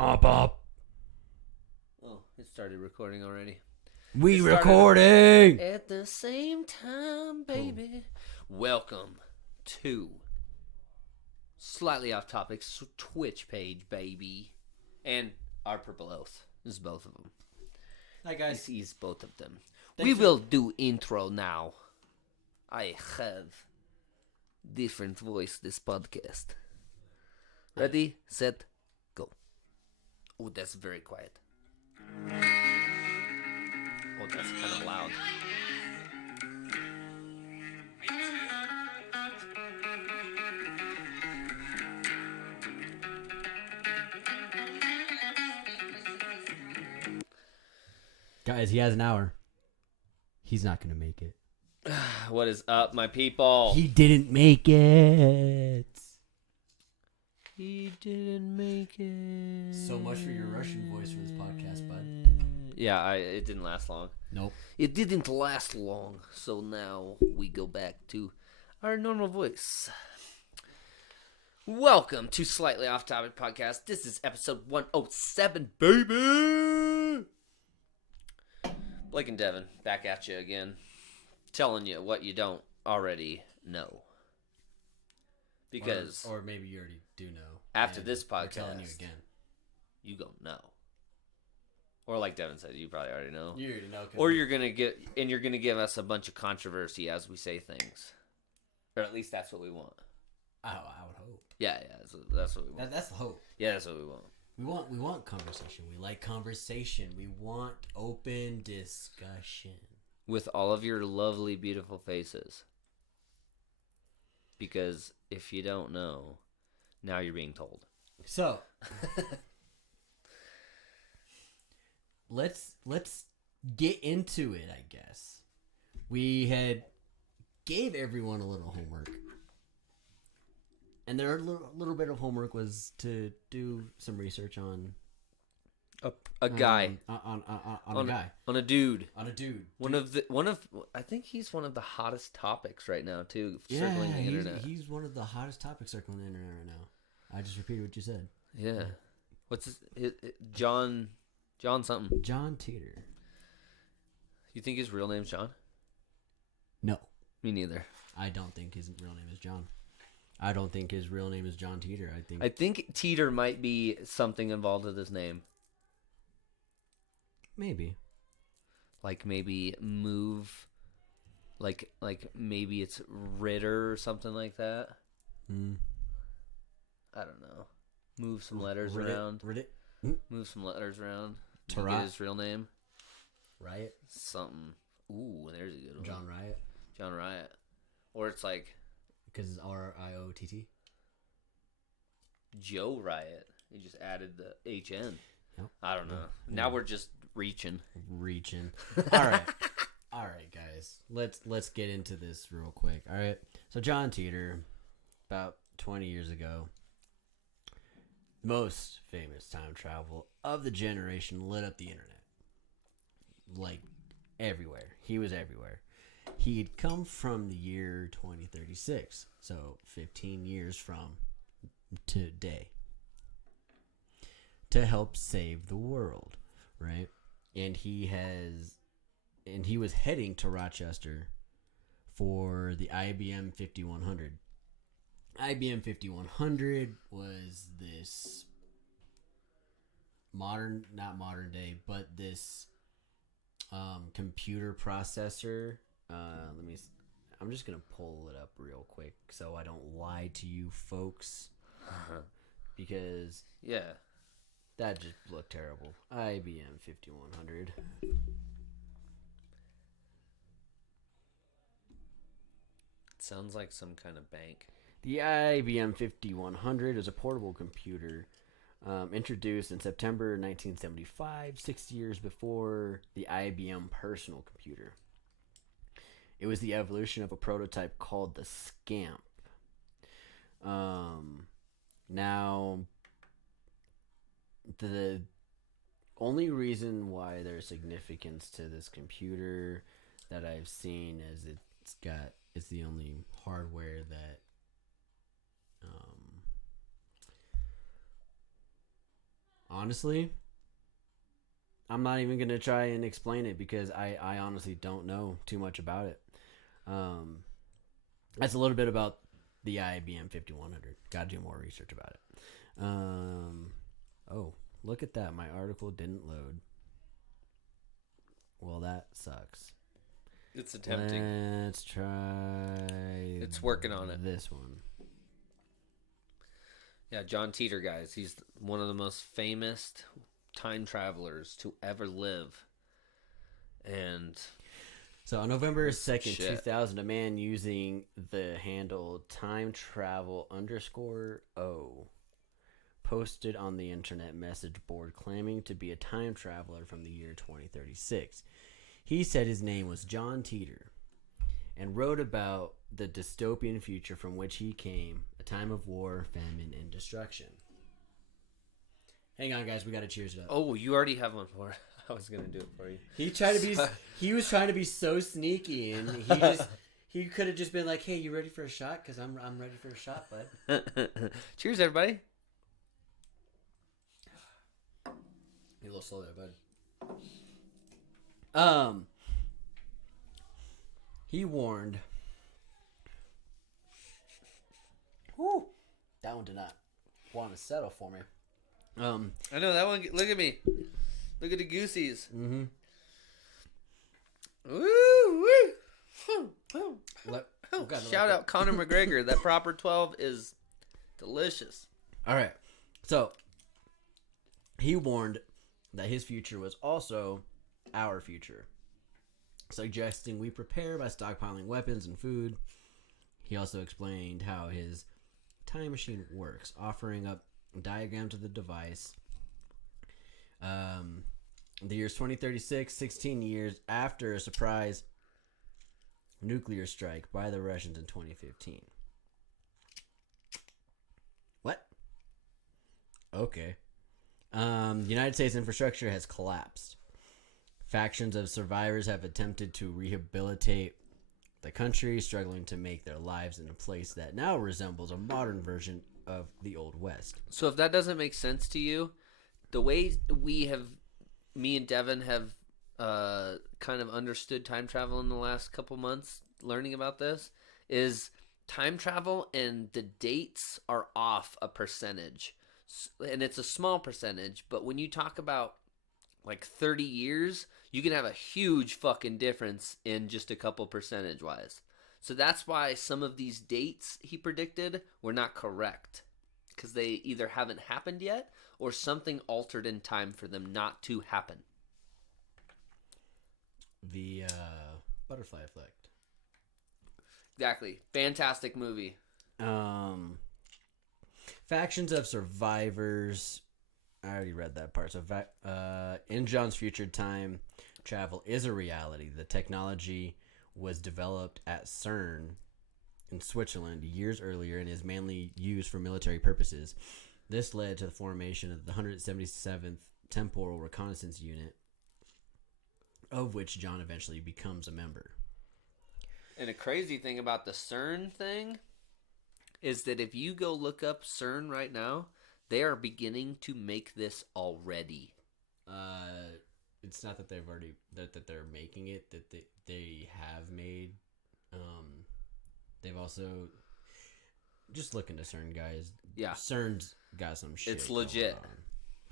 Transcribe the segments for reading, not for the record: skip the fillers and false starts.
Bop, bop. Oh, it started recording already. We recording! At the same time, baby. Cool. Welcome to Slightly Off Topic's Twitch page, baby. And our Purple Oath. This is both of them. Hi, guys. This is both of them. We will do intro now. I have different voice this podcast. Ready, set, go. Oh, that's very quiet. Oh, that's kind of loud. Guys, he has an hour. He's not going to make it. What is up, my people? He didn't make it. He didn't make it. So much for your Russian voice for this podcast, bud. Yeah, it didn't last long. Nope. It didn't last long, so now we go back to our normal voice. Welcome to Slightly Off Topic Podcast. This is episode 107, baby! Blake and Devin, back at you again. Telling you what you don't already know. Because... Or maybe you already do know. After this podcast... We're telling you again. You gonna know. Or like Devin said, you probably already know. You already know. Or you're gonna give us a bunch of controversy as we say things. Or at least that's what we want. I would hope. Yeah, that's what we want. That's the hope. Yeah, that's what we want. We want conversation. We like conversation. We want open discussion. With all of your lovely, beautiful faces. Because if you don't know, now you're being told. So, let's get into it, I guess. We had gave everyone a little homework. And their little bit of homework was to do some research on a guy on a guy, on a dude. I think he's one of the hottest topics right now too. Yeah, circling the internet. He's one of the hottest topics circling the internet right now. I just repeated what you said. Yeah, what's his Jon something? Jon Titor. You think his real name's John? No, me neither. I don't think his real name is John. I don't think his real name is Jon Titor. I think Titor might be something involved with his name. Maybe. Like maybe move. Like maybe it's Ritter or something like that. I don't know. Move some letters around. Move some letters around. To get his real name. Riot. Something. Ooh, there's a good one. John Riot. John Riot. Or it's like. Because it's R-I-O-T-T. Joe Riot. You just added the H-N. Yep. I don't know. Yep. Now we're just reaching. All right. All right, guys. Let's get into this real quick. All right. So Jon Titor, about 20 years ago, most famous time travel of the generation, lit up the internet. Like everywhere. He was everywhere. He had come from the year 2036, so 15 years from today, to help save the world, right? And he was heading to Rochester for the IBM 5100. IBM 5100 was this not modern day, but this computer processor. I'm just gonna pull it up real quick so I don't lie to you folks, because that just looked terrible. IBM 5100. Sounds like some kind of bank. The IBM 5100 is a portable computer introduced in September 1975, 6 years before the IBM personal computer. It was the evolution of a prototype called the Scamp. Now, the only reason why there's significance to this computer that I've seen is it's the only hardware that honestly, I'm not even gonna try and explain it because I honestly don't know too much about it. Um, that's a little bit about the IBM 5100. Got to do more research about it. Oh, look at that! My article didn't load. Well, that sucks. It's attempting. Let's try. It's working on it. This one. Yeah, Jon Titor, guys. He's one of the most famous time travelers to ever live. And so on November 2nd, Shit. 2000, a man using the handle time travel _O posted on the internet message board claiming to be a time traveler from the year 2036. He said his name was Jon Titor and wrote about the dystopian future from which he came, a time of war, famine, and destruction. Hang on, guys, we gotta cheers it up. oh, you already have one for it. I was gonna do it for you. He was trying to be so sneaky, and he could have just been like, "Hey, you ready for a shot? Because I'm ready for a shot, bud." Cheers, everybody. You're a little slow there, bud. He warned. Whew, that one did not want to settle for me. I know that one. Look at me. Look at the goosies. Mm-hmm. Shout out Conor McGregor. That proper 12 is delicious. All right, so he warned that his future was also our future, suggesting we prepare by stockpiling weapons and food. He also explained how his time machine works, offering up diagrams of the device. The year's 2036, 16 years after a surprise nuclear strike by the Russians in 2015. What? Okay. The United States infrastructure has collapsed. Factions of survivors have attempted to rehabilitate the country, struggling to make their lives in a place that now resembles a modern version of the Old West. So if that doesn't make sense to you, the way me and Devin have kind of understood time travel in the last couple months, learning about this, is time travel and the dates are off a percentage. And it's a small percentage, but when you talk about like 30 years, you can have a huge fucking difference in just a couple percentage wise. So that's why some of these dates he predicted were not correct, because they either haven't happened yet or something altered in time for them not to happen. The butterfly effect. Exactly. Fantastic movie. Factions of survivors. I already read that part. So, in John's future, time travel is a reality. The technology was developed at CERN in Switzerland years earlier and is mainly used for military purposes. This led to the formation of the 177th Temporal Reconnaissance Unit, of which John eventually becomes a member. And a crazy thing about the CERN thing is that if you go look up CERN right now, they are beginning to make this already. It's not that they've already that they're making it, that they have made. They've also just look into CERN, guys. Yeah, CERN's got some shit. It's legit.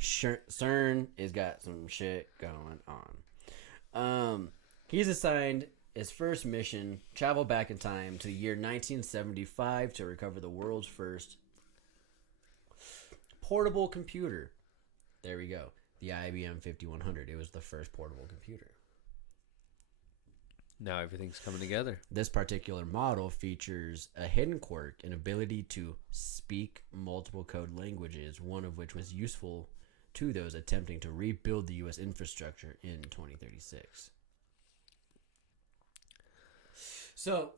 CERN has got some shit going on. He's assigned his first mission, travel back in time to the year 1975 to recover the world's first portable computer. There we go. The IBM 5100. It was the first portable computer. Now everything's coming together. This particular model features a hidden quirk, an ability to speak multiple code languages, one of which was useful to those attempting to rebuild the U.S. infrastructure in 2036. So,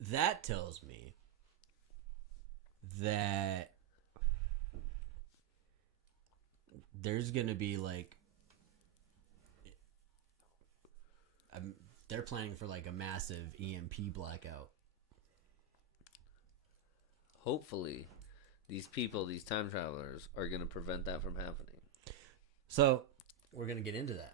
that tells me that there's going to be like they're planning for like a massive EMP blackout. Hopefully, These people, these time travelers, are going to prevent that from happening. So, we're going to get into that.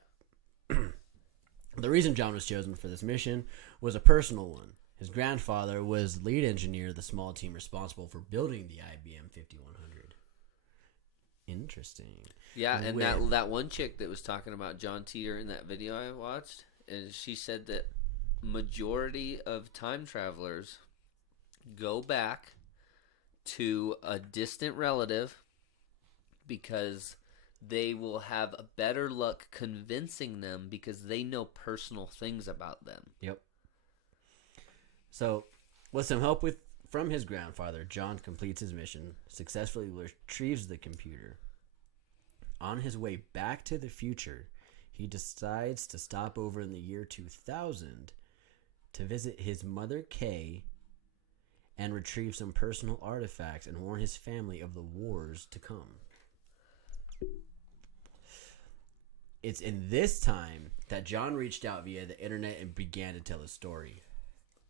The reason John was chosen for this mission was a personal one. His grandfather was lead engineer of the small team responsible for building the IBM 5100. Interesting. Yeah, and that one chick that was talking about Jon Titor in that video I watched, and she said that majority of time travelers go back to a distant relative because they will have a better luck convincing them because they know personal things about them. Yep. So, with some help from his grandfather, John completes his mission, successfully retrieves the computer. On his way back to the future, he decides to stop over in the year 2000 to visit his mother, Kay, and retrieve some personal artifacts and warn his family of the wars to come. It's in this time that John reached out via the internet and began to tell his story.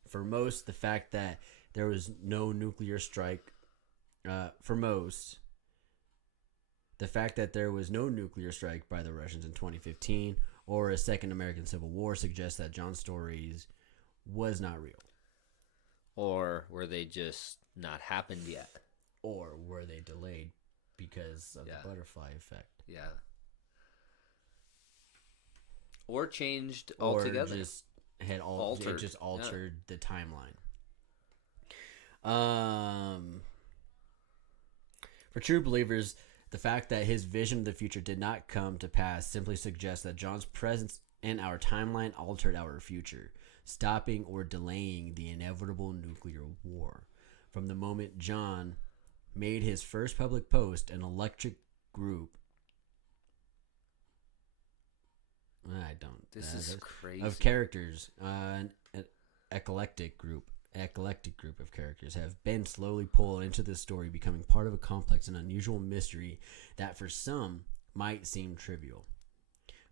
For most, the fact that there was no nuclear strike, by the Russians in 2015 or a second American Civil War suggests that John's stories was not real. Or were they just not happened yet? Or were they delayed because of the butterfly effect? Yeah. Or changed altogether. Or just had altered. It just altered the timeline. For true believers, the fact that his vision of the future did not come to pass simply suggests that John's presence in our timeline altered our future, stopping or delaying the inevitable nuclear war. From the moment John made his first public post, an eclectic group of characters, an eclectic group of characters have been slowly pulled into this story, becoming part of a complex and unusual mystery that for some might seem trivial.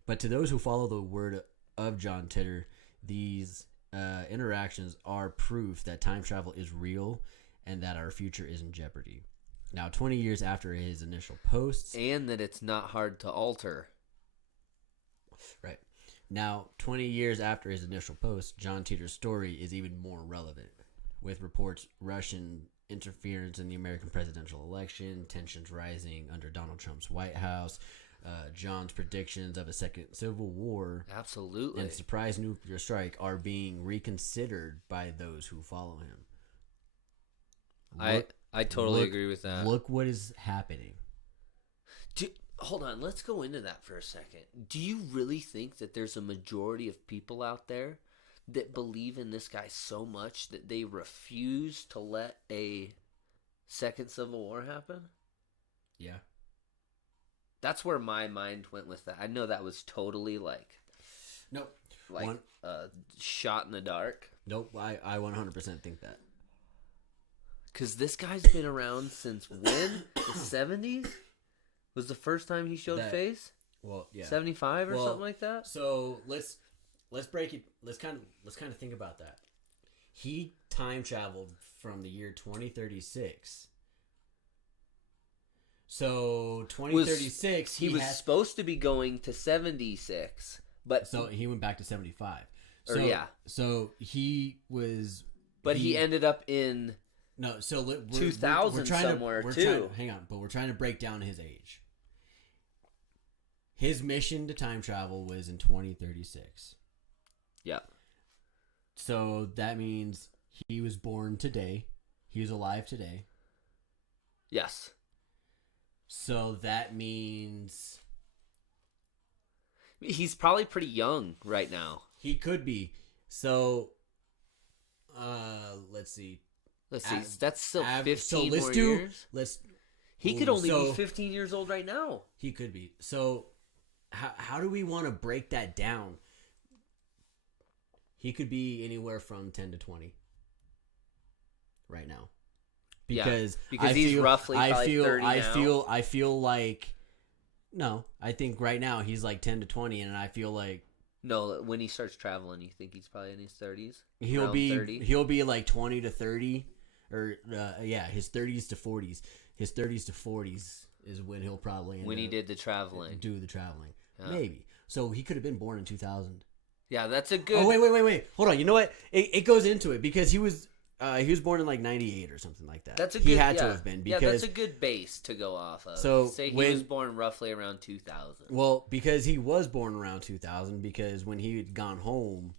But to those who follow the word of Jon Titor, these interactions are proof that time travel is real and that our future is in jeopardy. Now, 20 years after his initial posts... And that it's not hard to alter. Right. Now, 20 years after his initial post, Jon Titor's story is even more relevant, with reports Russian interference in the American presidential election, tensions rising under Donald Trump's White House, John's predictions of a second civil war, absolutely, and surprise nuclear strike are being reconsidered by those who follow him. I totally agree with that. Look what is happening. Hold on, let's go into that for a second. Do you really think that there's a majority of people out there that believe in this guy so much that they refuse to let a second civil war happen? Yeah. That's where my mind went with that. I know that was totally nope, a shot in the dark. Nope, I 100% think that. Because this guy's been around since when? The 70s? Was the first time he showed face? Well, yeah. 75 or something like that? So let's break it. Let's kind of think about that. He time traveled from the year 2036. So 2036, he was supposed to be going to 76, but so he went back to 75. So he was, but he ended up in 2000 somewhere too. Hang on, but we're trying to break down his age. His mission to time travel was in 2036. Yeah. So that means he was born today. He was alive today. Yes. So that means he's probably pretty young right now. He could be. So let's see. That's still 15 more years. He could only be 15 years old right now. He could be. So how do we want to break that down? He could be anywhere from 10 to 20 right now. Because he's roughly 30 now. I feel like I think right now he's like 10 to 20, and I feel like when he starts traveling, you think he's probably in his 30s? He'll be like 20 to 30. his 30s to 40s. His 30s to 40s is when he'll probably when he did the traveling. Do the traveling. Yeah. Maybe. So he could have been born in 2000. Yeah, that's a good... Oh, wait. Hold on. You know what? It goes into it because he was born in like 98 or something like that. That's a he good, had to have been because that's a good base to go off of. So say he was born roughly around 2000. Well, because he was born around 2000 because when he had gone home,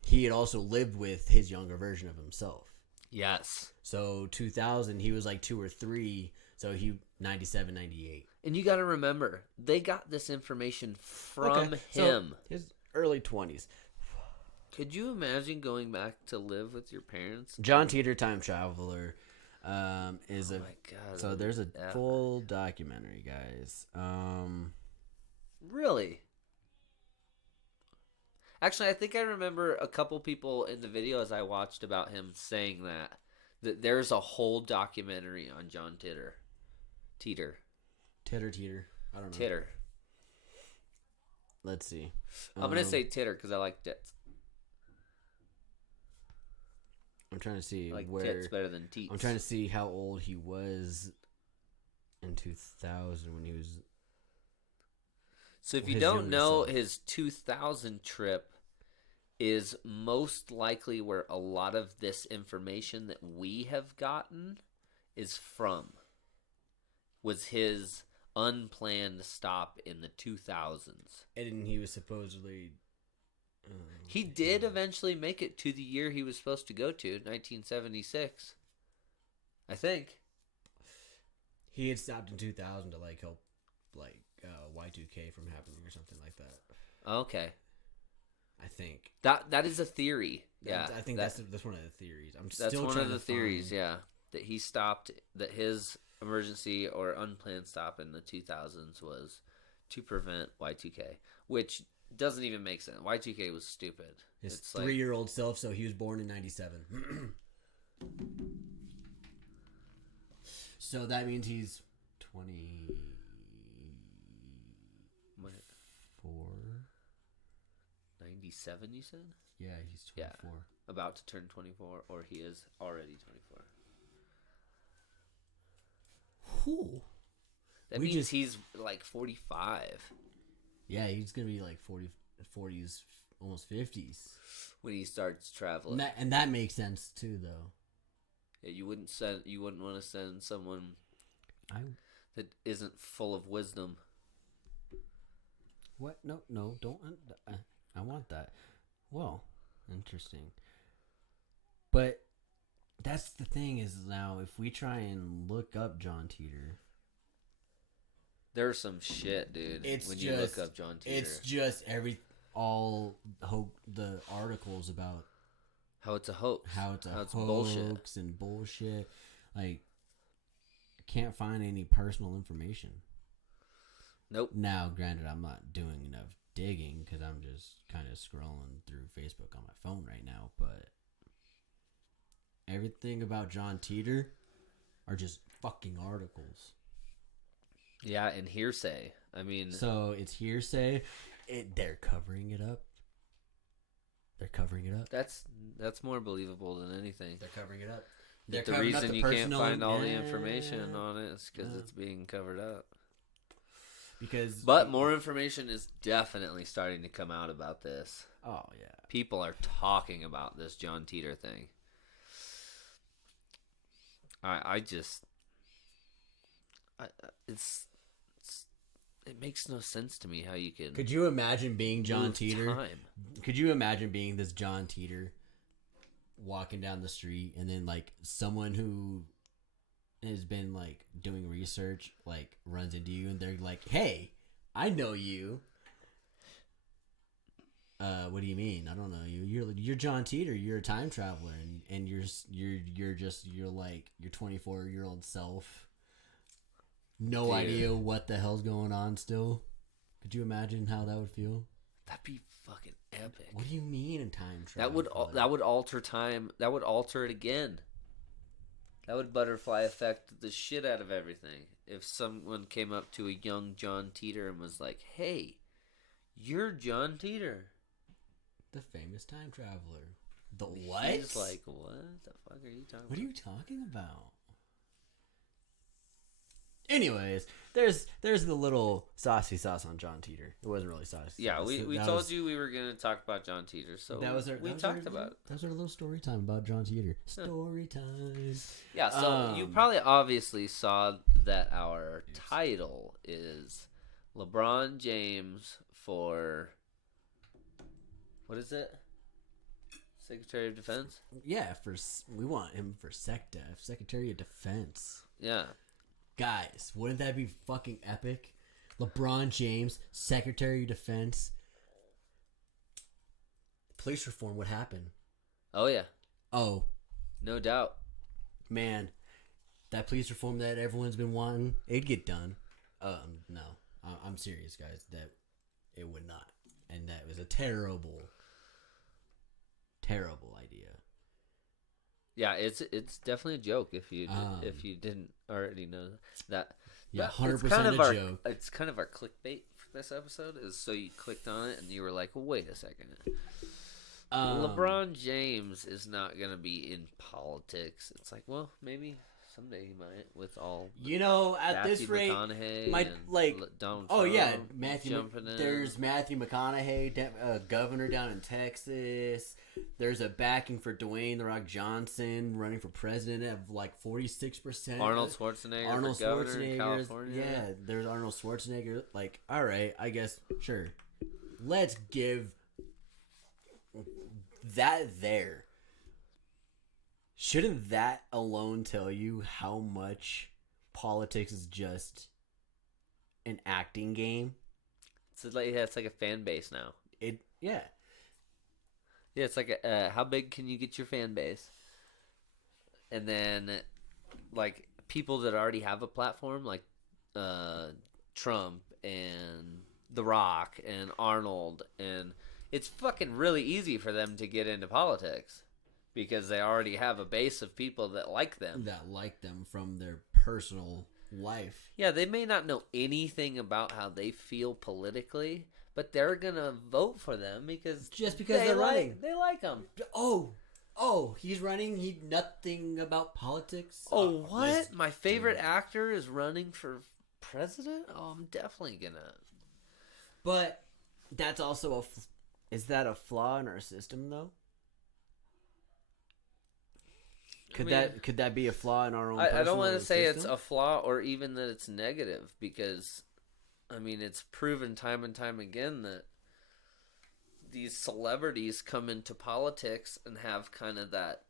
he had also lived with his younger version of himself. Yes. So 2000 he was like 2 or 3, so he 97, 98. And you got to remember, they got this information from him. So his early 20s. Could you imagine going back to live with your parents? Jon Titor, time traveler, is oh my God, so there's a full documentary, guys. Really? Actually, I think I remember a couple people in the videos I watched about him saying that there's a whole documentary on Jon Titor. Titor. I don't know. Titor. Let's see. I'm going to say Titor because I like tits. I'm trying to see I like where tits better than teats. I'm trying to see how old he was in 2000 when he was. So if you don't know, his 2000 trip is most likely where a lot of this information that we have gotten is from. Was his unplanned stop in the 2000s. And he was supposedly... he did eventually make it to the year he was supposed to go to, 1976. I think. He had stopped in 2000 to like help like Y2K from happening or something like that. Okay. I think. That is a theory. Yeah. I think that's one of the theories. That's one of the theories, yeah. That he stopped, that his emergency or unplanned stop in the 2000s was to prevent Y2K, which doesn't even make sense. Y2K was stupid. His 3-year-old self, so he was born in 97. So that means he's 24. 97, you said? Yeah, he's 24. Yeah, about to turn 24, or he is already 24. Whew. That means he's like 45. Yeah, he's going to be like 40s, almost 50s. When he starts traveling. And that makes sense too, though. Yeah, you wouldn't want to send someone that isn't full of wisdom. What? No, don't. I want that. Well, interesting. But that's the thing is now, if we try and look up Jon Titor, there's some shit, dude. You look up Jon Titor, it's just all the articles about how it's a hoax, how it's hoax bullshit and bullshit. Like, I can't find any personal information. Nope. Now, granted, I'm not doing enough digging because I'm just kind of scrolling through Facebook on my phone right now, but everything about Jon Titor are just fucking articles. Yeah, and hearsay. I mean, so it's hearsay. They're covering it up. That's more believable than anything. They're covering it up. The reason you can't find all the information on it is because it's being covered up. But more information is definitely starting to come out about this. Oh yeah, people are talking about this Jon Titor thing. It makes no sense to me how you can. Could you imagine being Jon Titor? Could you imagine being this Jon Titor walking down the street and then like someone who has been like doing research like runs into you and they're like, "Hey, I know you." What do you mean? I don't know you. You're Jon Titor. You're a time traveler, and you're like your 24-year-old self. No idea what the hell's going on still. Could you imagine how that would feel? That'd be fucking epic. What do you mean in time travel? That would alter time. That would alter it again. That would butterfly effect the shit out of everything. If someone came up to a young Jon Titor and was like, "Hey, you're Jon Titor, the famous time traveler. The what? He's like, what the fuck are you talking What about? are you talking about? Anyways, there's the little saucy sauce on Jon Titor. It wasn't really saucy. Yeah, sauce. we told you we were going to talk about Jon Titor, so we talked about it. That was our little story time about Jon Titor. Story time. Yeah, so you probably obviously saw that our title is LeBron James for, what is it? Secretary of Defense? Yeah, we want him for SecDef, Secretary of Defense. Yeah. Guys, wouldn't that be fucking epic? LeBron James, Secretary of Defense. Police reform would happen. Oh, yeah. Oh. No doubt. Man, that police reform that everyone's been wanting, it'd get done. No. I'm serious, guys. That it would not. And that was a terrible idea. Yeah, it's definitely a joke if you didn't already know that. Yeah, 100% a joke. It's kind of our clickbait for this episode is so you clicked on it and you were like, well, wait a second. LeBron James is not going to be in politics. It's like, well, maybe someday he might with all at this rate might Donald oh Trump yeah, Matthew jumping in. There's Matthew McConaughey, governor down in Texas. There's a backing for Dwayne The Rock Johnson running for president of like 46%. Arnold Schwarzenegger for governor in California. Yeah, there's Arnold Schwarzenegger. Like, all right, I guess sure. Let's give that there. Shouldn't that alone tell you how much politics is just an acting game? It's like a fan base now. Yeah, it's like how big can you get your fan base? And then, like, people that already have a platform, like Trump and The Rock and Arnold, and it's fucking really easy for them to get into politics. Because they already have a base of people that like them. That like them from their personal life. Yeah, they may not know anything about how they feel politically, but they're going to vote for them because they're running. They like them. Oh, he's running. He nothing about politics. Oh, what? My favorite actor is running for president? Oh, I'm definitely going to. But that's also is that a flaw in our system, though? Could that be a flaw in our own? I don't want to say it's a flaw or even that it's negative because, I mean, it's proven time and time again that these celebrities come into politics and have kind of that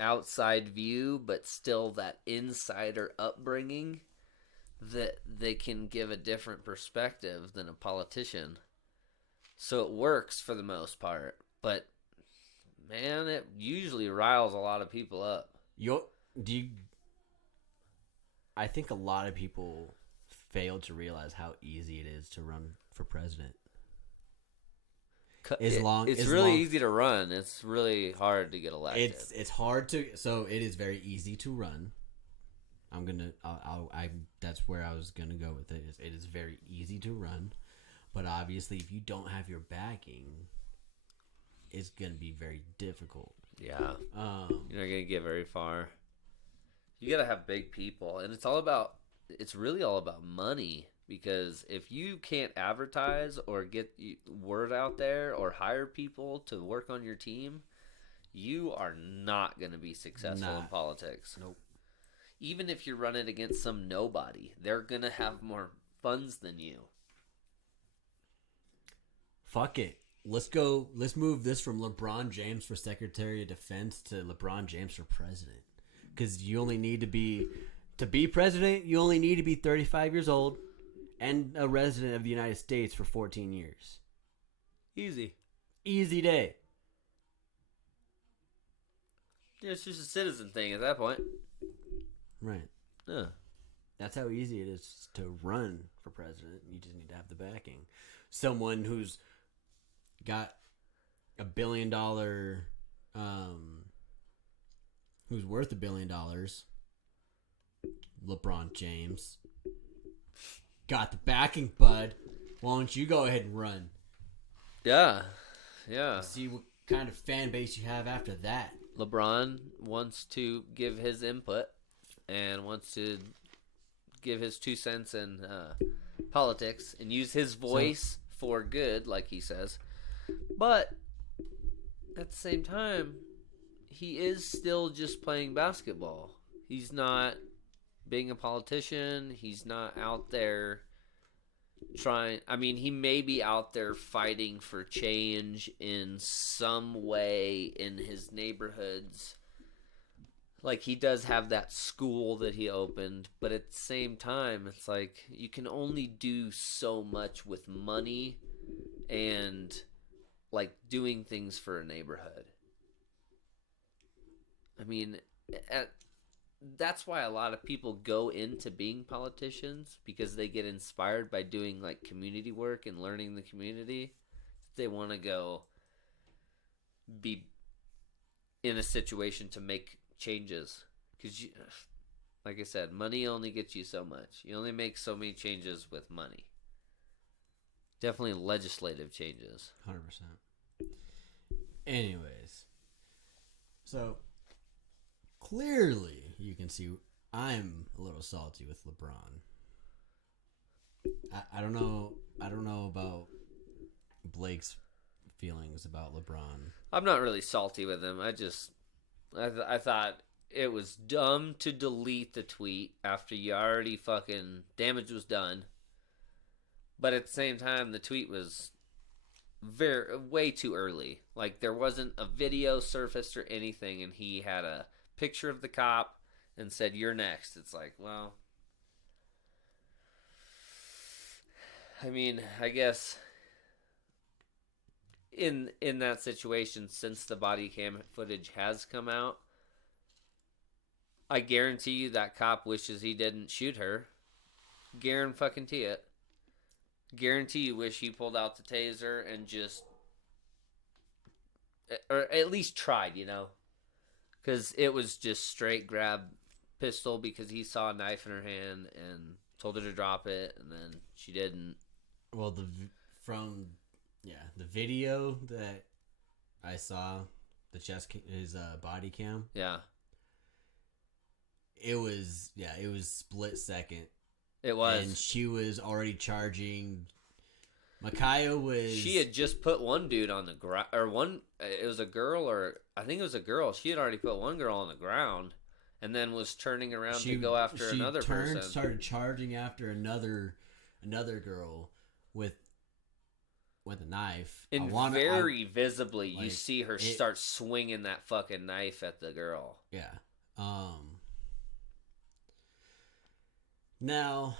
outside view, but still that insider upbringing that they can give a different perspective than a politician. So it works for the most part, but man, it usually riles a lot of people up. I think a lot of people fail to realize how easy it is to run for president. It's really easy to run. It's really hard to get elected. It's hard to. So it is very easy to run. That's where I was gonna go with it. It is very easy to run, but obviously, if you don't have your backing, it's gonna be very difficult. Yeah, you're not gonna get very far. You gotta have big people, and it's really all about money. Because if you can't advertise or get word out there or hire people to work on your team, you are not going to be successful in politics. Nope. Even if you're running against some nobody, they're going to have more funds than you. Fuck it. Let's go. Let's move this from LeBron James for Secretary of Defense to LeBron James for president. Because you only need to be president, you only need to be 35 years old. And a resident of the United States for 14 years. Easy day. Yeah, it's just a citizen thing at that point. Right. Yeah. That's how easy it is to run for president. You just need to have the backing. Someone who's got $1 billion, who's worth $1 billion. LeBron James. Got the backing, bud. Why don't you go ahead and run? Yeah. See kind of fan base you have after that. LeBron wants to give his input and wants to give his 2 cents in politics and use his voice for good, like he says. But at the same time, he is still just playing basketball. He's not being a politician. He's not out there trying. I mean, he may be out there fighting for change in some way in his neighborhoods. Like, he does have that school that he opened, but at the same time, it's like you can only do so much with money and, like, doing things for a neighborhood. I mean, that's why a lot of people go into being politicians, because they get inspired by doing, like, community work and learning the community. They want to go be in a situation to make changes, because like I said, money only gets you so much. You only make so many changes with money. Definitely legislative changes. 100%. Anyways, so clearly you can see I'm a little salty with LeBron. I don't know about Blake's feelings about LeBron. I'm not really salty with him. I thought it was dumb to delete the tweet after you already fucking damage was done. But at the same time, the tweet was way too early. Like, there wasn't a video surfaced or anything, and he had a picture of the cop and said, "You're next." It's like, well, I mean, I guess in that situation, since the body cam footage has come out, I guarantee you that cop wishes he didn't shoot her. Guarantee it. Guarantee you wish he pulled out the taser and just, or at least tried, you know? Because it was just straight grab pistol because he saw a knife in her hand and told her to drop it, and then she didn't. Well, the video that I saw, his body cam. Yeah. It was split second. It was. And she was already charging. Micaiah was. She had just put one dude on the ground, or one. It was a girl, or I think it was a girl. She had already put one girl on the ground, and then was turning around to go after another person. Started charging after another girl with a knife. And visibly, you see her start swinging that fucking knife at the girl. Yeah. Now,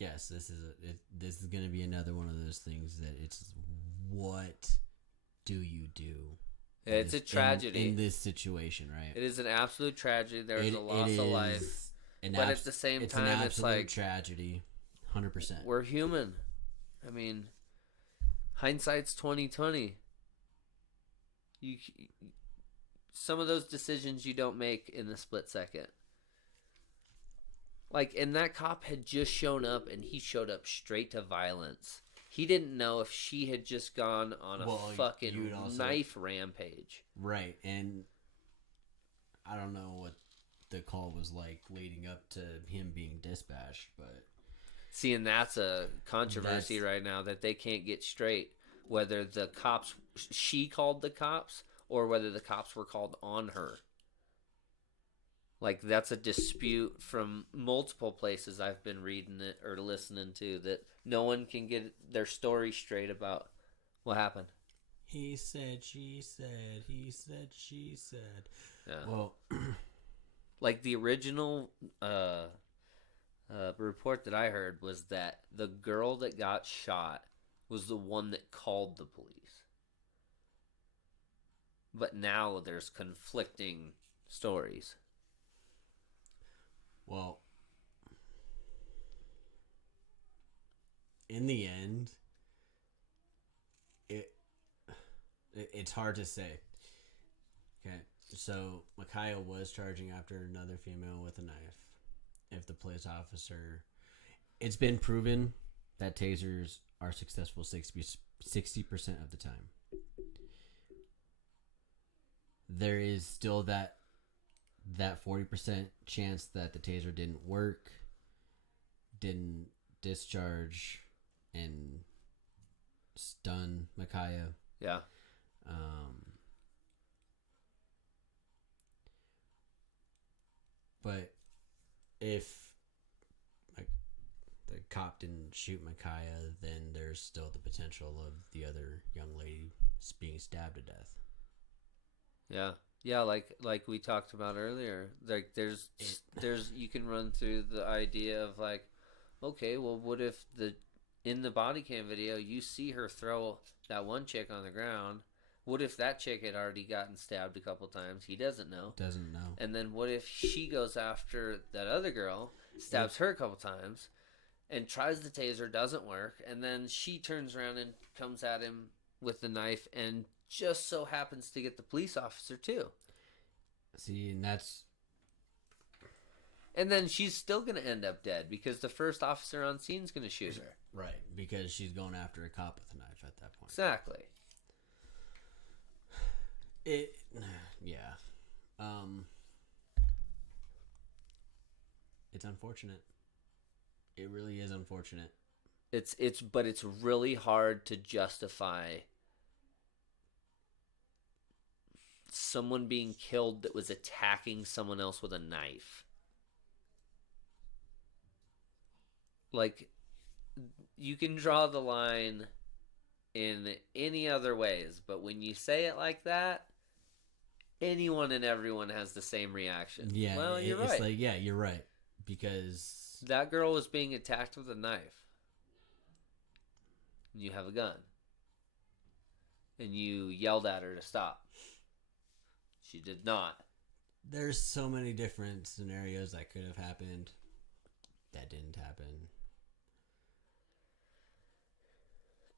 yes, this is going to be another one of those things that it's what do you do? It's a tragedy in this situation, right? It is an absolute tragedy. There's a loss of life, but at the same time, it's like tragedy, 100%. We're human. I mean, hindsight's 20/20. Some of those decisions you don't make in a split second. Like, and that cop had just shown up, and he showed up straight to violence. He didn't know if she had just gone on a fucking knife rampage. Right, and I don't know what the call was like leading up to him being dispatched, but... See, and that's a controversy right now that they can't get straight. Whether she called the cops, or whether the cops were called on her. Like, that's a dispute from multiple places I've been reading it or listening to, that no one can get their story straight about what happened. He said, she said, he said, she said. Yeah. Well, like, the original report that I heard was that the girl that got shot was the one that called the police. But now there's conflicting stories. Well, in the end, it's hard to say. Okay, so Micaiah was charging after another female with a knife. If the police officer... It's been proven that tasers are successful 60% of the time. there is still that 40% chance that the taser didn't work, didn't discharge, and stun Micaiah. Yeah. But if like the cop didn't shoot Micaiah, then there's still the potential of the other young lady being stabbed to death. Yeah. Yeah, like we talked about earlier. Like there's you can run through the idea of like, okay, well what if in the body cam video you see her throw that one chick on the ground? What if that chick had already gotten stabbed a couple times? He doesn't know. Doesn't know. And then what if she goes after that other girl, stabs her a couple times, and tries the taser, doesn't work, and then she turns around and comes at him with the knife and just so happens to get the police officer too. See, and that's... And then she's still going to end up dead because the first officer on scene is going to shoot her. Right, because she's going after a cop with a knife at that point. Exactly. Yeah. It's unfortunate. It really is unfortunate. But it's really hard to justify someone being killed that was attacking someone else with a knife. Like, you can draw the line in any other ways, but when you say it like that, anyone and everyone has the same reaction. Yeah, well, you're right. It's like, yeah, you're right. Because that girl was being attacked with a knife. You have a gun. And you yelled at her to stop. She did not. There's so many different scenarios that could have happened that didn't happen.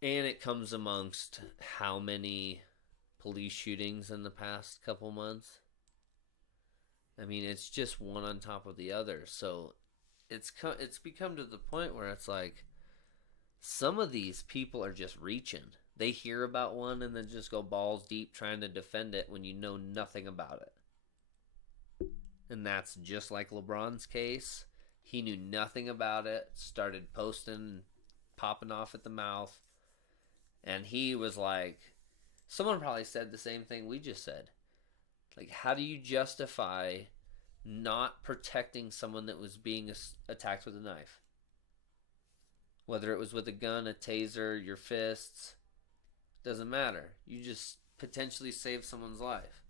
And it comes amongst how many police shootings in the past couple months. I mean, it's just one on top of the other. So it's become to the point where it's like some of these people are just reaching. They hear about one and then just go balls deep trying to defend it when you know nothing about it. And that's just like LeBron's case. He knew nothing about it, started posting, popping off at the mouth. And he was like, someone probably said the same thing we just said. Like, how do you justify not protecting someone that was being attacked with a knife? Whether it was with a gun, a taser, your fists, doesn't matter. You just potentially saved someone's life.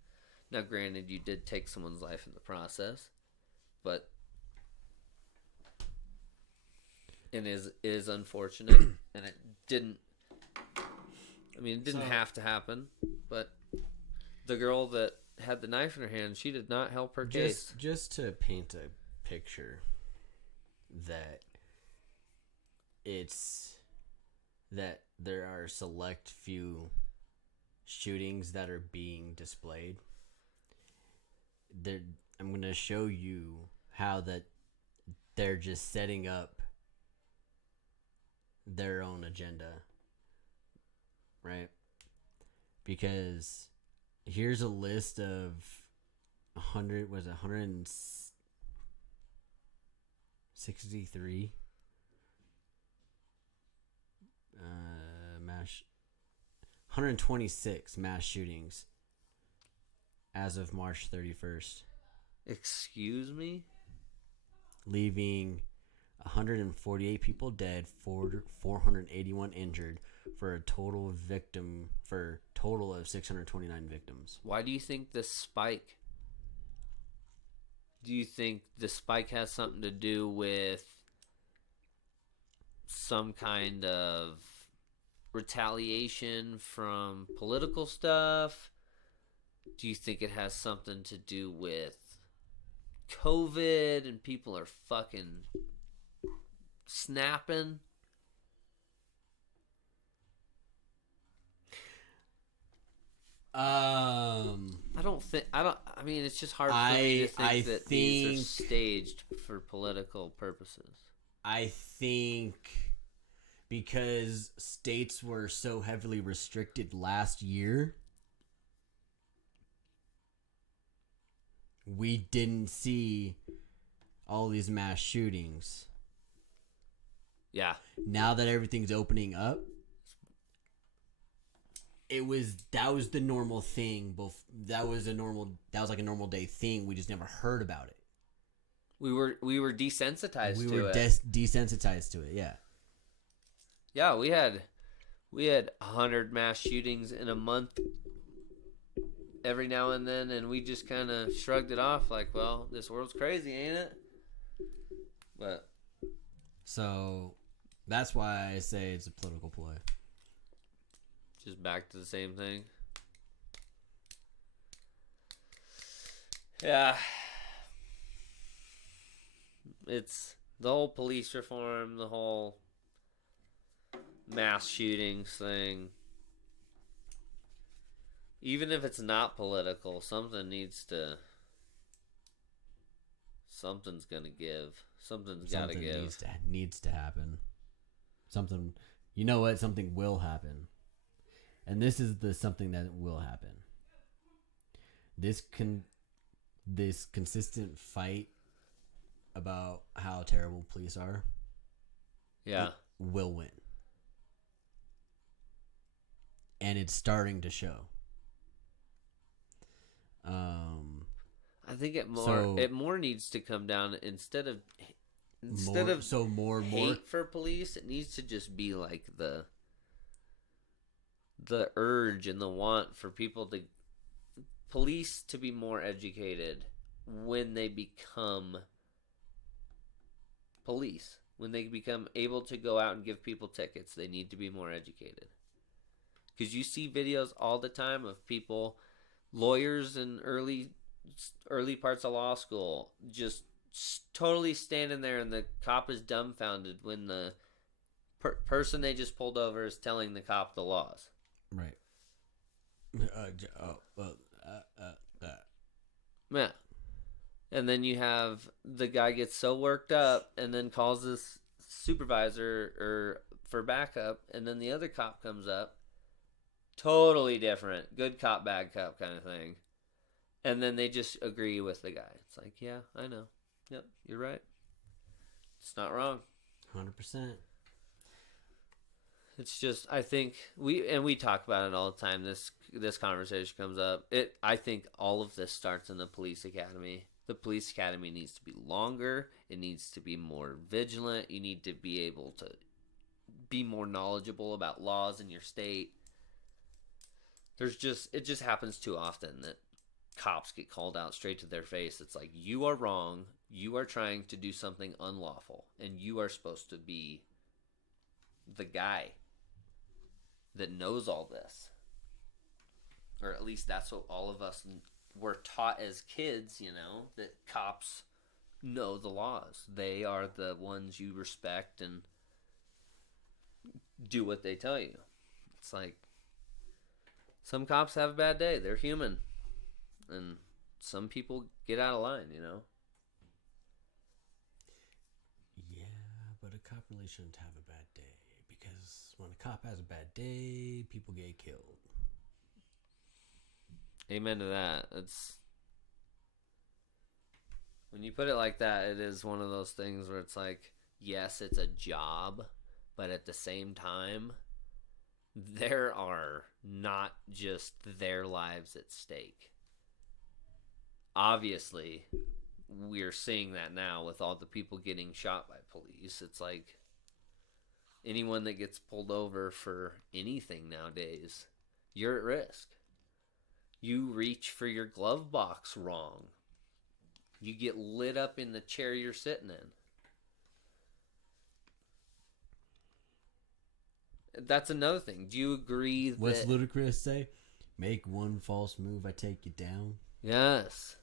Now, granted, you did take someone's life in the process, but it is unfortunate, and it didn't. I mean, it didn't have to happen, but the girl that had the knife in her hand, she did not help her case. Just to paint a picture that there are select few shootings that are being displayed. I'm going to show you how that they're just setting up their own agenda. Right? Because here's a list of 163 126 mass shootings as of March 31st. Excuse me? Leaving 148 people dead, 481 injured, for a total of 629 victims. Why do you think this spike? Do you think the spike has something to do with some kind of retaliation from political stuff? Do you think it has something to do with COVID and people are fucking snapping? I mean, it's just hard for me to think that these are staged for political purposes. I think because states were so heavily restricted last year, we didn't see all these mass shootings. Yeah. Now that everything's opening up, that was the normal thing. That was like a normal day thing. We just never heard about it. We were desensitized We to were it. desensitized to it. Yeah. Yeah, we had 100 mass shootings in a month every now and then, and we just kind of shrugged it off like, well, this world's crazy, ain't it? But so that's why I say it's a political play. just back to the same thing. Yeah. It's the whole police reform, the whole mass shootings thing. Even if it's not political, something's gonna give. Something's gotta give. Needs to happen. Something, you know what? Something will happen, and this is the something that will happen. This consistent fight about how terrible police are. Yeah, will win, and it's starting to show. I think it more needs to come down instead of more hate for police. It needs to just be like the urge and the want for police to be more educated when they become police. When they become able to go out and give people tickets, they need to be more educated. Because you see videos all the time of people, lawyers in early parts of law school, just totally standing there, and the cop is dumbfounded when the person they just pulled over is telling the cop the laws. Right. Yeah. And then you have the guy gets so worked up and then calls this supervisor for backup, and then the other cop comes up. Totally different. Good cop, bad cop kind of thing. And then they just agree with the guy. It's like, yeah, I know. Yep, you're right. It's not wrong. 100%. It's just, I think we talk about it all the time. This conversation comes up. I think all of this starts in the police academy. The police academy needs to be longer. It needs to be more vigilant. You need to be able to be more knowledgeable about laws in your state. It just happens too often that cops get called out straight to their face. It's like, you are wrong. You are trying to do something unlawful, and you are supposed to be the guy that knows all this. Or at least that's what all of us were taught as kids, that cops know the laws. They are the ones you respect and do what they tell you. It's like, some cops have a bad day. They're human. And some people get out of line, Yeah, but a cop really shouldn't have a bad day, because when a cop has a bad day, people get killed. Amen to that. When you put it like that, it is one of those things where it's like, yes, it's a job, but at the same time, there are not just their lives at stake. Obviously, we're seeing that now with all the people getting shot by police. It's like anyone that gets pulled over for anything nowadays, you're at risk. You reach for your glove box wrong. You get lit up in the chair you're sitting in. That's another thing. Do you agree that... What's Ludacris say? Make one false move, I take you down. Yes.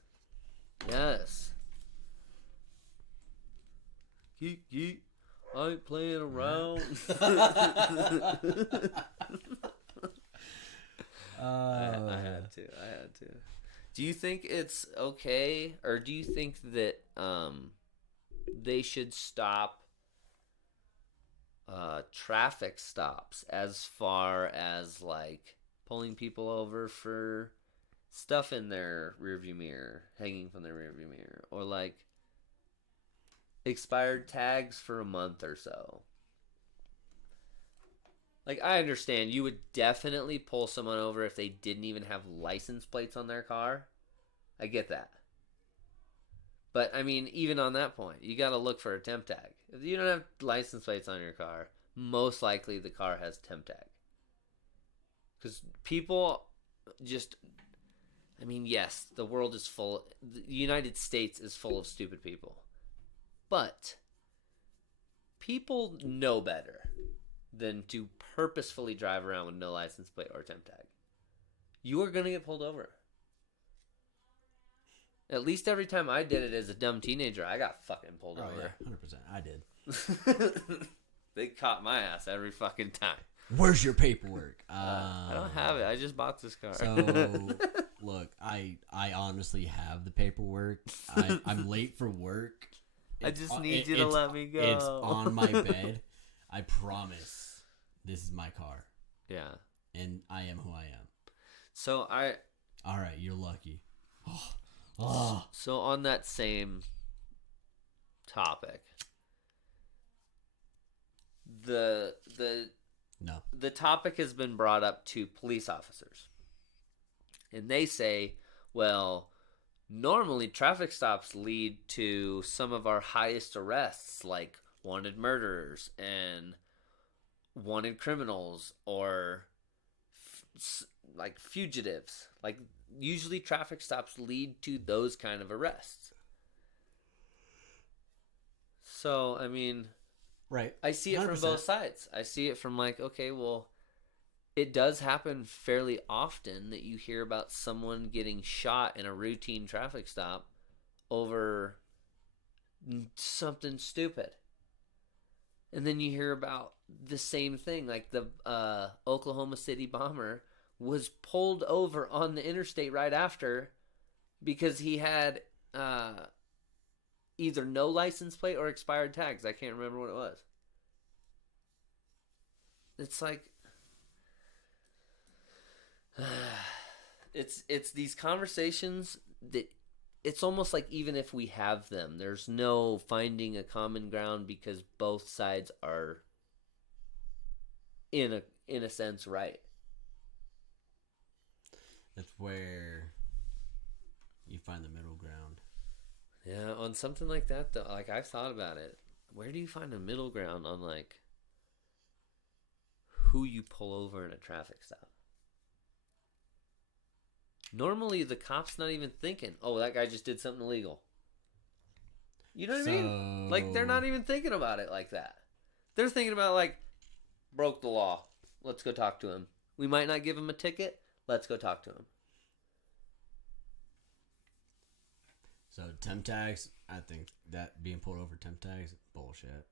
Yes. Geek. I ain't playing around. I had to. Do you think it's okay, or do you think that they should stop traffic stops as far as like pulling people over for stuff in their rearview mirror, hanging from their rearview mirror, or like expired tags for a month or so. Like, I understand you would definitely pull someone over if they didn't even have license plates on their car. I get that. But, I mean, even on that point, you got to look for a temp tag. If you don't have license plates on your car, most likely the car has temp tag. Because people just... I mean, yes, the world is full... The United States is full of stupid people. But people know better than to purposefully drive around with no license plate or temp tag. You are going to get pulled over. At least every time I did it as a dumb teenager, I got fucking pulled over. Yeah, 100%. I did. They caught my ass every fucking time. Where's your paperwork? I don't have it. I just bought this car. So, look, I honestly have the paperwork. I'm late for work. I just need you to let me go. It's on my bed. I promise this is my car. Yeah. And I am who I am. So all right, you're lucky. So on that same topic, the topic has been brought up to police officers. And they say, well, normally traffic stops lead to some of our highest arrests, like wanted murderers and wanted criminals, or like fugitives. Like, usually traffic stops lead to those kind of arrests. So, I mean, right. I see it 100%. From both sides. I see it from like, okay, well, it does happen fairly often that you hear about someone getting shot in a routine traffic stop over something stupid. And then you hear about the same thing, like the Oklahoma City bomber was pulled over on the interstate right after because he had either no license plate or expired tags. I can't remember what it was. It's like... It's these conversations that it's almost like even if we have them, there's no finding a common ground because both sides are in a sense right. That's where you find the middle ground. Yeah, on something like that though, like I've thought about it. Where do you find a middle ground on like who you pull over in a traffic stop? Normally, the cop's not even thinking, oh, that guy just did something illegal. You know what I mean? Like, they're not even thinking about it like that. They're thinking about, like, broke the law. Let's go talk to him. We might not give him a ticket. Let's go talk to him. So, temp tags, I think that being pulled over temp tags, bullshit.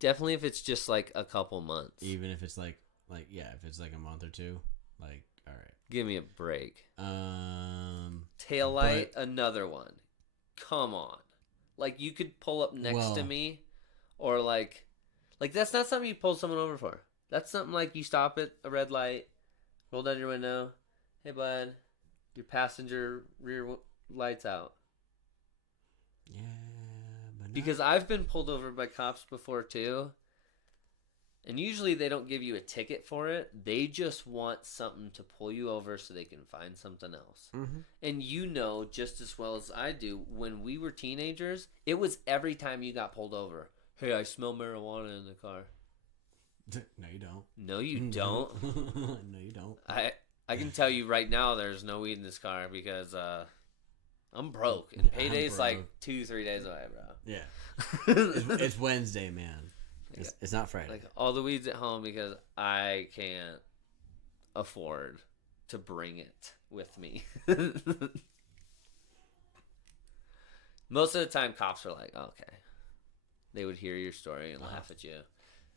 Definitely if it's just, like, a couple months. Even if it's, like yeah, if it's, like, a month or two, like, all right. Give me a break. Taillight, another one. Come on. Like, you could pull up next to me, or like that's not something you pull someone over for. That's something like you stop at a red light, roll down your window. Hey, bud, your passenger rear light's out. Yeah, but because I've been pulled over by cops before too. And usually they don't give you a ticket for it. They just want something to pull you over so they can find something else. Mm-hmm. And you know just as well as I do, when we were teenagers, it was every time you got pulled over. Hey, I smell marijuana in the car. No, you don't. No, you don't. No, you don't. I can tell you right now there's no weed in this car because I'm broke. And payday's like 2-3 days away, bro. Yeah. It's Wednesday, man. It's not Friday. Like, all the weed's at home because I can't afford to bring it with me. Most of the time, cops are like, okay. They would hear your story and laugh at you.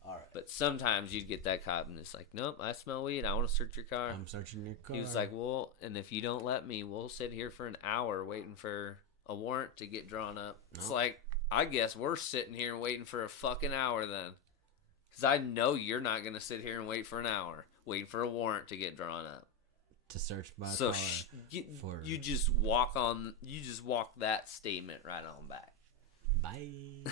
All right. But sometimes you'd get that cop and it's like, nope, I smell weed. I want to search your car. I'm searching your car. He was like, well, and if you don't let me, we'll sit here for an hour waiting for a warrant to get drawn up. No. It's like, I guess we're sitting here waiting for a fucking hour then. Because I know you're not going to sit here and wait for an hour, waiting for a warrant to get drawn up. to search my So car. you just walk that statement right on back. Bye.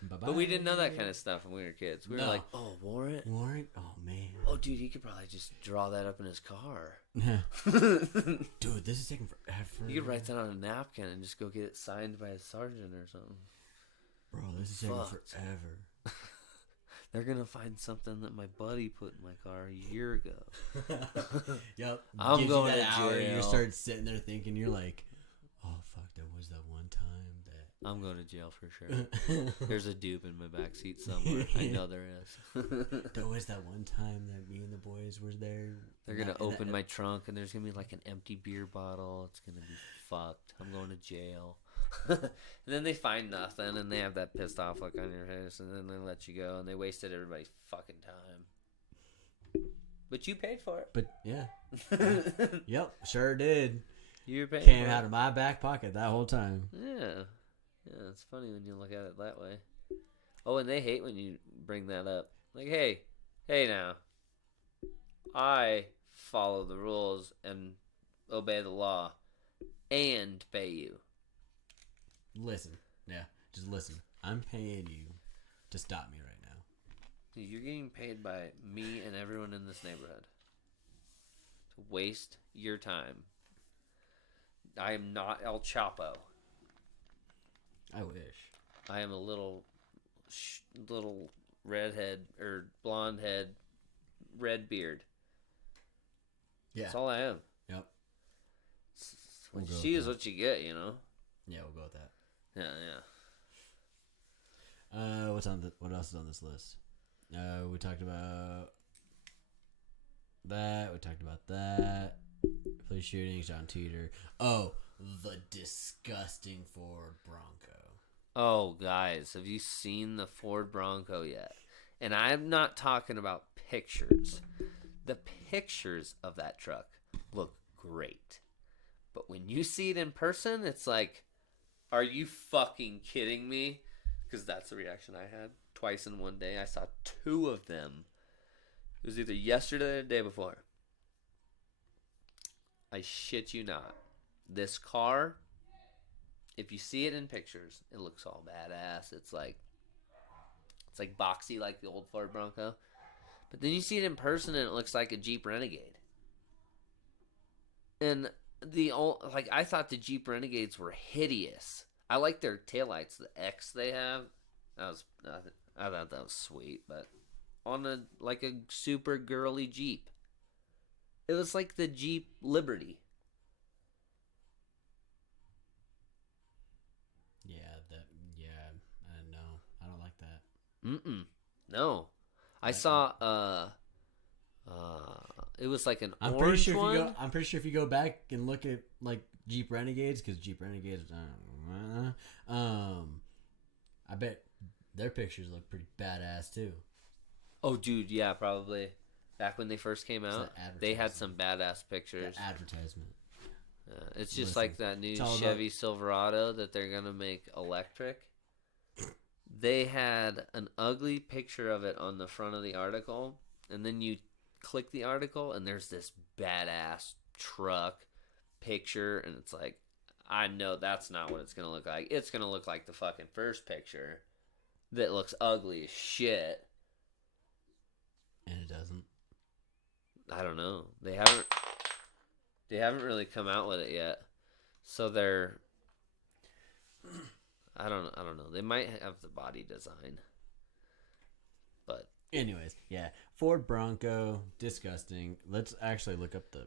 Bye-bye. But we didn't know that kind of stuff when we were kids. We were like, oh, warrant? Warrant? Oh, man. Oh, dude, he could probably just draw that up in his car. Dude, this is taking forever. You could write that on a napkin and just go get it signed by a sergeant or something. Bro, this is taking forever. They're going to find something that my buddy put in my car a year ago. Yep. I'm going to hour, jail. You start sitting there thinking, you're like, oh, fuck, there was that one time that... I'm going to jail for sure. There's a dupe in my backseat somewhere. I know there is. There was that one time that me and the boys were there. They're going to open my trunk and there's going to be like an empty beer bottle. It's going to be fucked. I'm going to jail. And then they find nothing and they have that pissed off look on your face and then they let you go and they wasted everybody's fucking time. But you paid for it. But yeah. Yep, sure did. You paid Came for out of my back pocket that whole time. Yeah. Yeah, it's funny when you look at it that way. Oh, and they hate when you bring that up. Like, hey now. I follow the rules and obey the law and pay you. Listen. Yeah, just listen. I'm paying you to stop me right now. Dude, you're getting paid by me and everyone in this neighborhood to waste your time. I am not El Chapo. I wish. I am a little redhead or blonde head, red beard. Yeah. That's all I am. Yep. What you see is what you get, you know? Yeah, we'll go with that. Yeah. What else is on this list? We talked about that. We talked about that. Police shootings, Jon Titor. Oh, the disgusting Ford Bronco. Oh, guys, have you seen the Ford Bronco yet? And I'm not talking about pictures. The pictures of that truck look great. But when you see it in person, it's like, are you fucking kidding me? Because that's the reaction I had twice in one day. I saw two of them. It was either yesterday or the day before. I shit you not. This car, if you see it in pictures, it looks all badass. It's like boxy like the old Ford Bronco. But then you see it in person and it looks like a Jeep Renegade. And I thought the Jeep Renegades were hideous. I like their taillights, the X they have. I thought that was sweet, but on a super girly Jeep. It was like the Jeep Liberty. I don't like that. No. I saw it was like an I'm orange pretty sure one. I'm pretty sure if you go back and look at like Jeep Renegades, because Jeep Renegades, I bet their pictures look pretty badass too. Oh, dude, yeah, probably. Back when they first came out, they had some badass pictures. The advertisement. It's just like that new Chevy Silverado that they're gonna make electric. They had an ugly picture of it on the front of the article, and then you click the article, and there's this badass truck picture, and it's like, I know that's not what it's gonna look like. It's gonna look like the fucking first picture that looks ugly as shit. And it doesn't. I don't know. They haven't really come out with it yet. So they're I don't know. They might have the body design. But anyways, yeah. Ford Bronco, disgusting. Let's actually look up the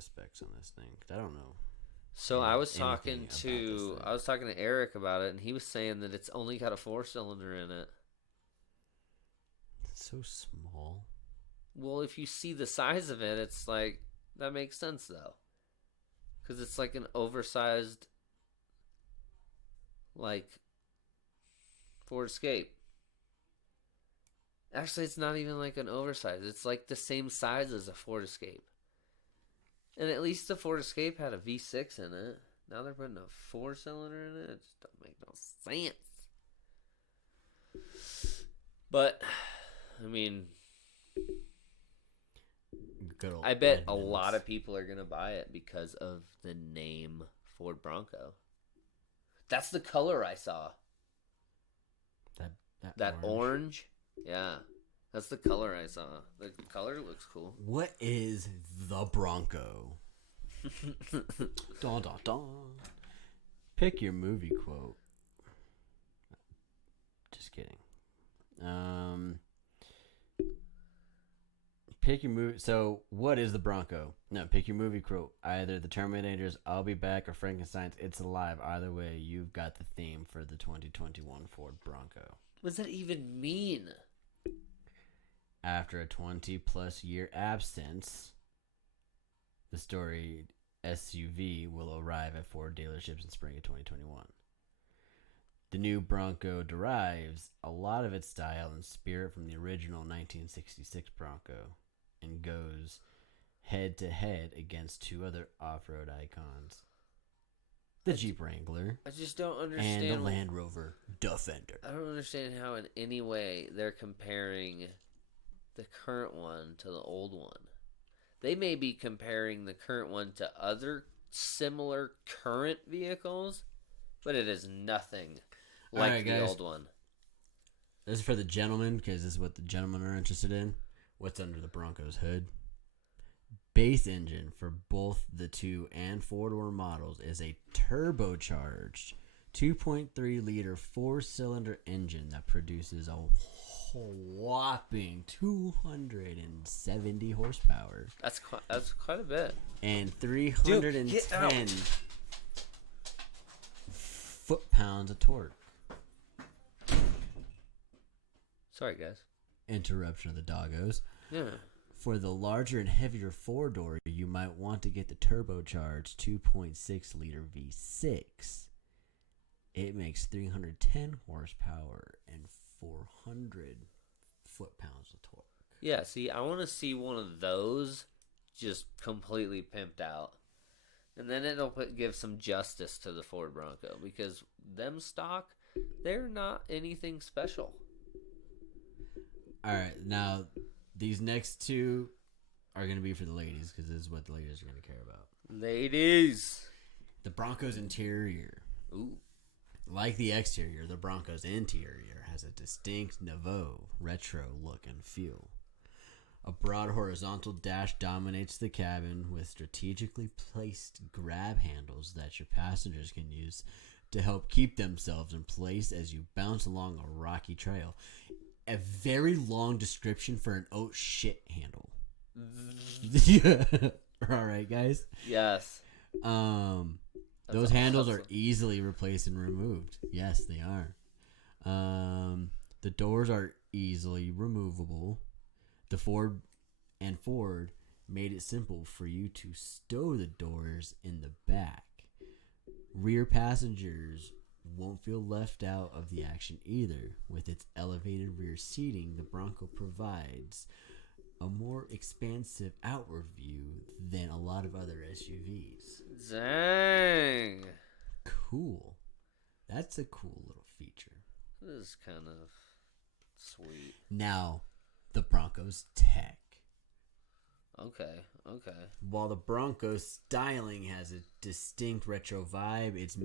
specs on this thing, 'cause I don't know. So I was talking to Eric about it, and he was saying that it's only got a 4-cylinder in it. It's so small. Well, if you see the size of it, it's like, that makes sense though, because it's like an oversized, like, Ford Escape. Actually, it's not even like an oversized. It's like the same size as a Ford Escape. And at least the Ford Escape had a V6 in it. Now they're putting a 4-cylinder in it. It just don't make no sense. But, I mean, Good old I bet a Edmonds. lot of people are gonna buy it because of the name Ford Bronco. That's the color I saw. That orange. Yeah. That's the color I saw. The color looks cool. What is the Bronco? Dun, dun, dun. Pick your movie quote. Just kidding. Pick your movie. So, what is the Bronco? No, pick your movie quote. Either The Terminator's "I'll Be Back" or Frankenstein's "It's Alive." Either way, you've got the theme for the 2021 Ford Bronco. What does that even mean? After a 20-plus year absence, the storied SUV will arrive at Ford dealerships in spring of 2021. The new Bronco derives a lot of its style and spirit from the original 1966 Bronco and goes head-to-head against two other off-road icons, the Jeep Wrangler I just don't understand. and the Land Rover Defender. I don't understand how in any way they're comparing the current one to the old one. They may be comparing the current one to other similar current vehicles, but it is nothing like right, the guys. old one. This is for the gentlemen, because this is what the gentlemen are interested in. What's under the Bronco's hood? Base engine for both the 2 and 4-door models is a turbocharged 2.3-liter 4-cylinder engine that produces a whopping 270 horsepower That's quite a bit. and 310 foot-pounds of torque. Sorry, guys. Interruption of the doggos. Yeah. For the larger and heavier 4-door, you might want to get the turbocharged 2.6-liter V6. It makes 310 horsepower and 400 foot-pounds of torque. Yeah, see, I want to see one of those just completely pimped out. And then it'll give some justice to the Ford Bronco, because them stock, they're not anything special. All right, now these next two are going to be for the ladies, because this is what the ladies are going to care about. Ladies. The Bronco's interior. Ooh. Like the exterior, the Bronco's interior has a distinct nouveau retro look and feel. A broad horizontal dash dominates the cabin with strategically placed grab handles that your passengers can use to help keep themselves in place as you bounce along a rocky trail. A very long description for an oh shit handle. All right, guys. Yes. Those handles are easily replaced and removed. Yes, they are. The doors are easily removable. The Ford made it simple for you to stow the doors in the back. Rear passengers won't feel left out of the action either. With its elevated rear seating, the Bronco provides a more expansive outward view than a lot of other SUVs. Dang. Cool. That's a cool little feature. This is kind of sweet. Now, the Bronco's tech. Okay. While the Bronco's styling has a distinct retro vibe, it's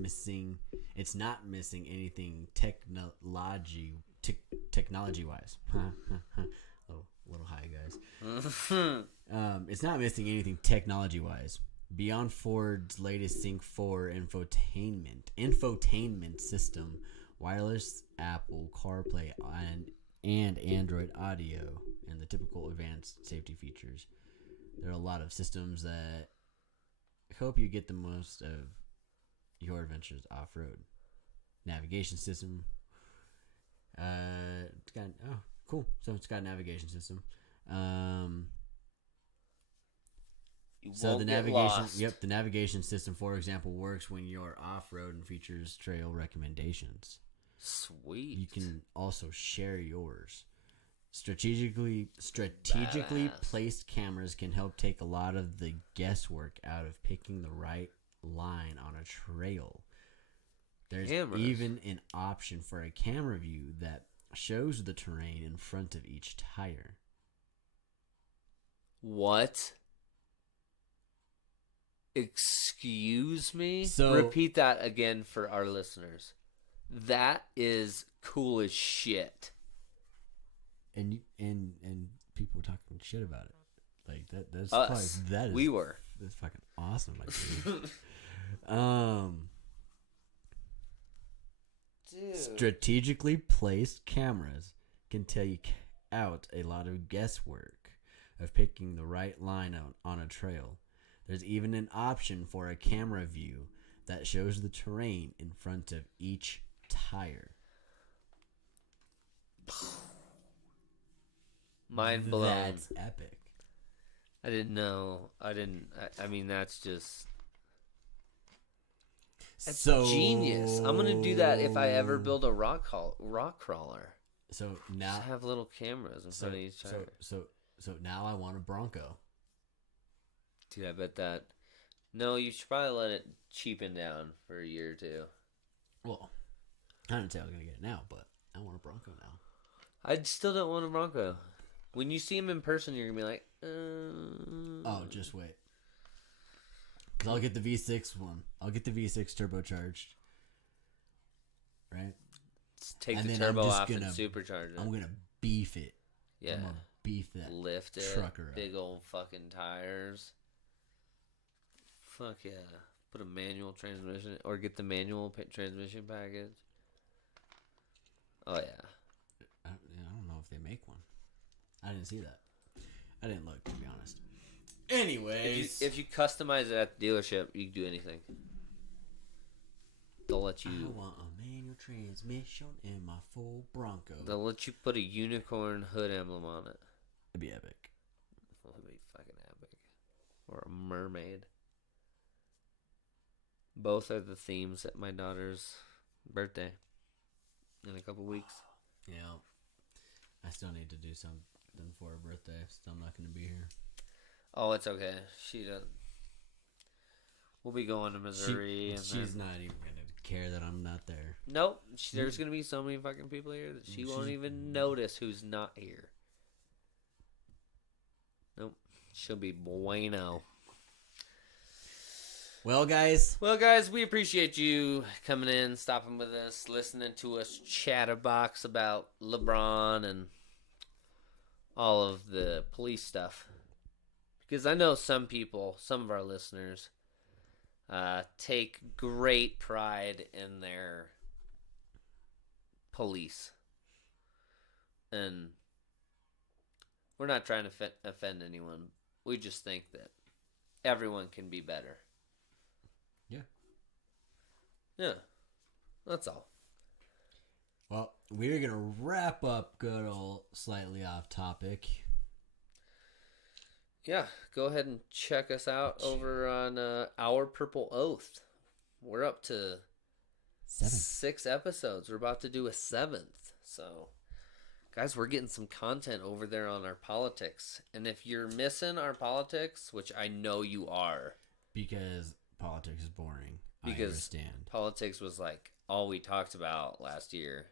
not missing anything technology-wise. Little high, guys. It's not missing anything technology-wise. Beyond Ford's latest Sync 4 infotainment system, wireless Apple CarPlay, and Android Audio, and the typical advanced safety features. There are a lot of systems that help you get the most of your adventures off-road. Navigation system. It's got cool. So it's got a navigation system. So the navigation system, for example, works when you're off-road and features trail recommendations. Sweet. You can also share yours. Strategically placed cameras can help take a lot of the guesswork out of picking the right line on a trail. There's even an option for a camera view that shows the terrain in front of each tire. What? Excuse me? So- Repeat that again for our listeners. That is cool as shit. And people were talking shit about it. Like that's Us. that is We were. that's fucking awesome. Dude. Strategically placed cameras can take out a lot of guesswork of picking the right line out on a trail. There's even an option for a camera view that shows the terrain in front of each tire. Mind blown. That's epic. I didn't know. I mean, that's just... That's genius. I'm going to do that if I ever build a rock crawler. So now... Just have little cameras in front of each tire. So now I want a Bronco. Dude, I bet that... No, you should probably let it cheapen down for a year or two. Well, I didn't say I was going to get it now, but I want a Bronco now. I still don't want a Bronco. When you see him in person, you're going to be like, Oh, just wait. Because I'll get the V6 one. I'll get the V6 turbocharged. Right? Just take And the then turbo I'm just off and gonna- supercharge it. I'm going to beef it. Yeah. I'm going to beef that Lift it. trucker up. Big old fucking tires. Fuck yeah. Put a manual transmission. Or get the manual transmission package. Oh, yeah. I don't know if they make one. I didn't see that. I didn't look, to be honest. Anyways. If you customize it at the dealership, you can do anything. They'll let you. I want a manual transmission in my full Bronco. They'll let you put a unicorn hood emblem on it. It'd be epic. Well, it'd be fucking epic. Or a mermaid. Both are the themes at my daughter's birthday in a couple weeks. Yeah. I still need to do something for her birthday. Still not going to be here. Oh, it's okay. She doesn't. We'll be going to Missouri. She's not even going to care that I'm not there. Nope. There's going to be so many fucking people here that she won't even notice who's not here. Nope. She'll be bueno. Well, guys. We appreciate you coming in, stopping with us, listening to us chatterbox about LeBron and all of the police stuff. Because I know some people, some of our listeners, take great pride in their police. And we're not trying to offend anyone. We just think that everyone can be better. Yeah. Yeah. That's all. Well, we're going to wrap up good old slightly off topic. Yeah, go ahead and check us out over on Our Purple Oath. We're up to 6 episodes. We're about to do a 7th. So, guys, we're getting some content over there on our politics. And if you're missing our politics, which I know you are. Because politics is boring. Because I understand. Politics was like all we talked about last year.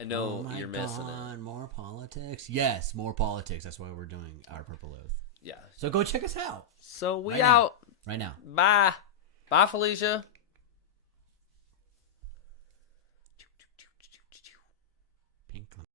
I know you're missing it. More politics? Yes, more politics. That's why we're doing Our Purple Oath. Yeah. So go check us out. So we Right out. Right now. Bye. Bye, Felicia.